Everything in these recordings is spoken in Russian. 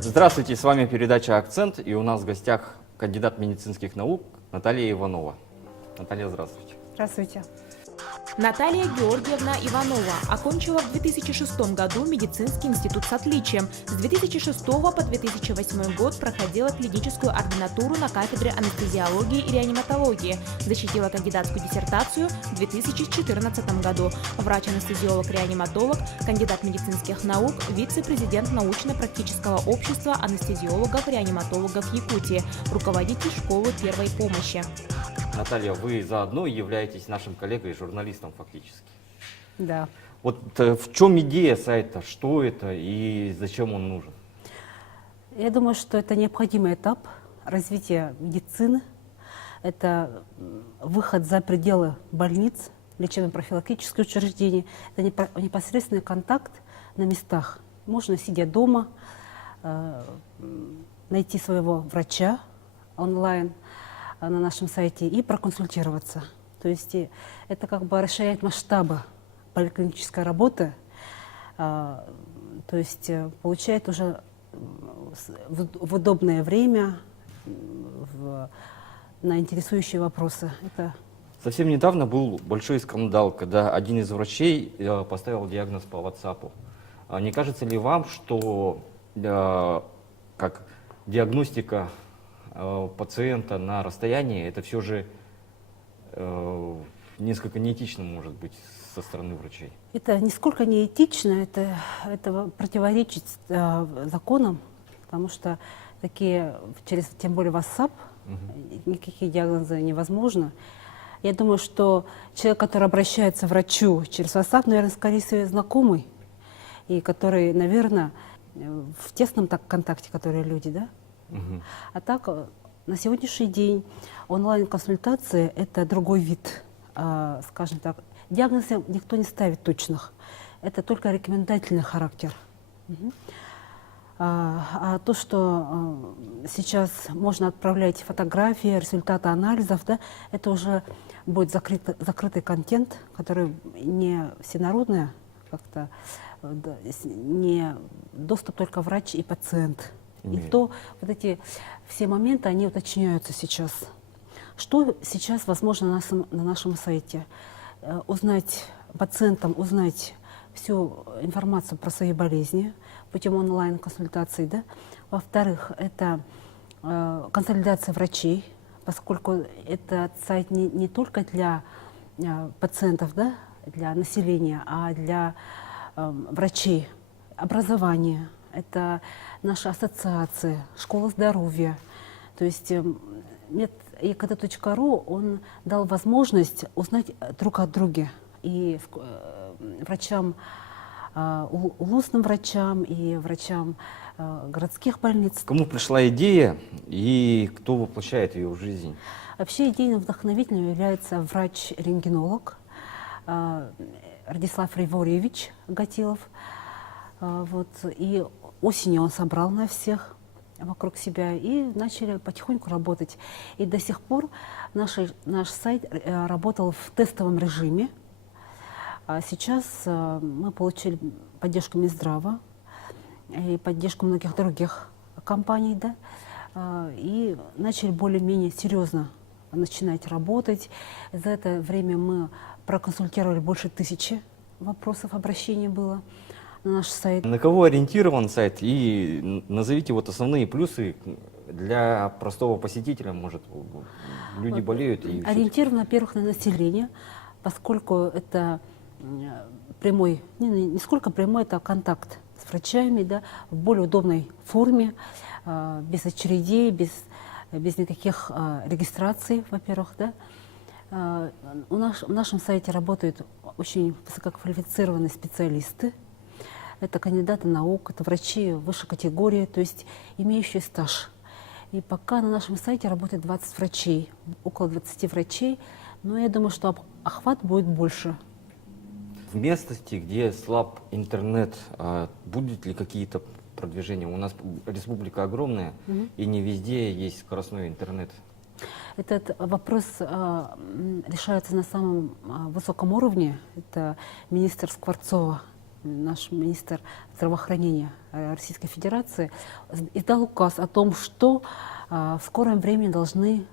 Здравствуйте, с вами передача «Акцент», и у нас в гостях кандидат медицинских наук Наталья Иванова. Наталья, здравствуйте. Здравствуйте. Наталья Георгиевна Иванова окончила в 2006 году медицинский институт с отличием. С 2006 по 2008 год проходила клиническую ординатуру на кафедре анестезиологии и реаниматологии. Защитила кандидатскую диссертацию в 2014 году. Врач-анестезиолог-реаниматолог, кандидат медицинских наук, вице-президент научно-практического общества анестезиологов-реаниматологов Якутии, руководитель школы первой помощи. Наталья, вы заодно являетесь нашим коллегой и журналистом фактически. Да. Вот в чем идея сайта, что это и зачем он нужен? Я думаю, что это необходимый этап развития медицины. Это выход за пределы больниц, лечебно-профилактических учреждений. Это непосредственный контакт на местах. Можно, сидя дома, найти своего врача онлайн на нашем сайте и проконсультироваться. То есть это как бы расширяет масштабы поликлинической работы, то есть получает уже в удобное время на интересующие вопросы. Совсем недавно был большой скандал, когда один из врачей поставил диагноз по WhatsApp. Не кажется ли вам, что как диагностика пациента на расстоянии, это все же несколько неэтично может быть со стороны врачей? Это нисколько не этично, это противоречит законам, потому что через, тем более WhatsApp, никакие диагнозы невозможно. Я думаю, что человек, который обращается к врачу через WhatsApp, наверное, скорее всего, знакомый, и который, наверное, в тесном контакте, которые люди, да? А так, на сегодняшний день онлайн-консультация – это другой вид, скажем так. Диагнозы никто не ставит точных, это только рекомендательный характер. А то, что сейчас можно отправлять фотографии, результаты анализов, да, это уже будет закрытый контент, который не всенародный, как-то не доступ только врач и пациент. И то вот эти все моменты, они уточняются сейчас. Что сейчас возможно на нашем сайте? Пациентам узнать всю информацию про свои болезни путем онлайн-консультаций. Да? Во-вторых, это консолидация врачей, поскольку этот сайт не только для пациентов, да, для населения, а для врачей, образования. Это наша ассоциация, школа здоровья. То есть ekd.ru, он дал возможность узнать друг от друга. И врачам, улусным врачам, и врачам городских больниц. Кому пришла идея и кто воплощает ее в жизнь? Вообще идейным вдохновителем является врач-рентгенолог Радислав Григорьевич Гатилов. Вот, и осенью он собрал на всех вокруг себя и начали потихоньку работать. И до сих пор наш сайт работал в тестовом режиме. А сейчас мы получили поддержку Минздрава и поддержку многих других компаний, да, и начали более-менее серьезно начинать работать. За это время мы проконсультировали больше 1000 вопросов, обращений было на наш сайт. На кого ориентирован сайт и назовите вот основные плюсы для простого посетителя, может, люди болеют. Ориентирован, во-первых, на население, поскольку это прямой, не сколько прямой, это контакт с врачами, да, в более удобной форме, без очередей, без никаких регистраций, во-первых, да. В нашем сайте работают очень высококвалифицированные специалисты. Это кандидаты наук, это врачи высшей категории, то есть имеющие стаж. И пока на нашем сайте работает 20 врачей, около 20 врачей, но я думаю, что охват будет больше. В местности, где слаб интернет, будут ли какие-то продвижения? У нас республика огромная, и не везде есть скоростной интернет. Этот вопрос решается на самом высоком уровне. Это министр Скворцова, наш министр здравоохранения Российской Федерации, издал указ о том, что в скором времени должны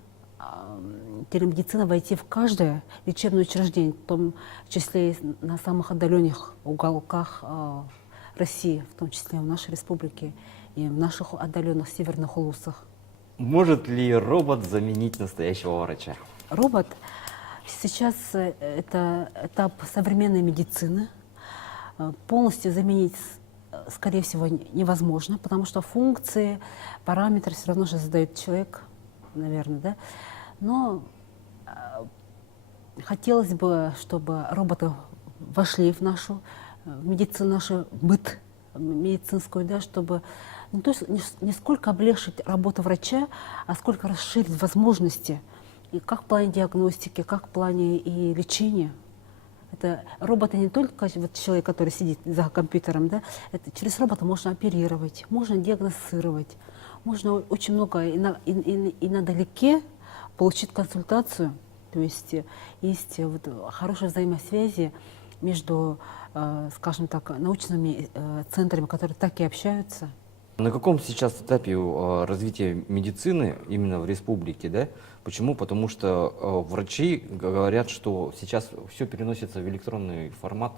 телемедицина войти в каждое лечебное учреждение, в том числе и на самых отдаленных уголках России, в том числе в нашей республике и в наших отдаленных северных улусах. Может ли робот заменить настоящего врача? Робот сейчас это этап современной медицины. Полностью заменить, скорее всего, невозможно, потому что функции, параметры все равно же задает человек, наверное, да. Но хотелось бы, чтобы роботы вошли в нашу медицину, наш быт медицинскую, да, чтобы не сколько облегчить работу врача, а сколько расширить возможности, и как в плане диагностики, как в плане и лечения. Это роботы не только вот человек, который сидит за компьютером, да, это через робота можно оперировать, можно диагностировать, можно очень много и на далеке получить консультацию. То есть есть вот хорошие взаимосвязи между, скажем так, научными центрами, которые так и общаются. На каком сейчас этапе развития медицины именно в республике, да? Почему? Потому что врачи говорят, что сейчас все переносится в электронный формат,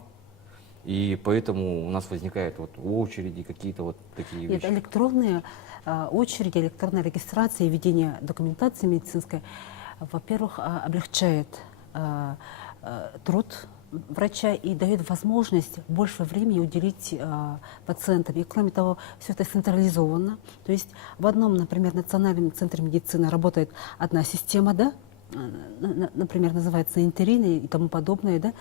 и поэтому у нас возникают вот очереди, какие-то вот такие вещи. Электронные очереди, электронная регистрация и ведение документации медицинской, во-первых, облегчает труд врача и дает возможность больше времени уделить пациентам. И кроме того, все это централизовано. То есть в одном, например, национальном центре медицины работает одна система, да, например, называется Интерин и тому подобное, да.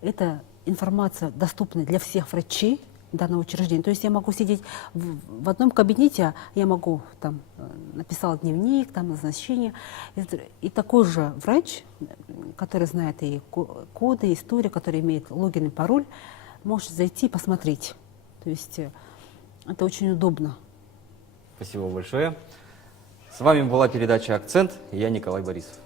Это информация доступна для всех врачей данного учреждения. То есть я могу сидеть в одном кабинете, я могу, там, написал дневник, там, назначение, и такой же врач, который знает и коды, и историю, который имеет логин и пароль, может зайти и посмотреть. То есть это очень удобно. Спасибо большое. С вами была передача «Акцент», и я Николай Борисов.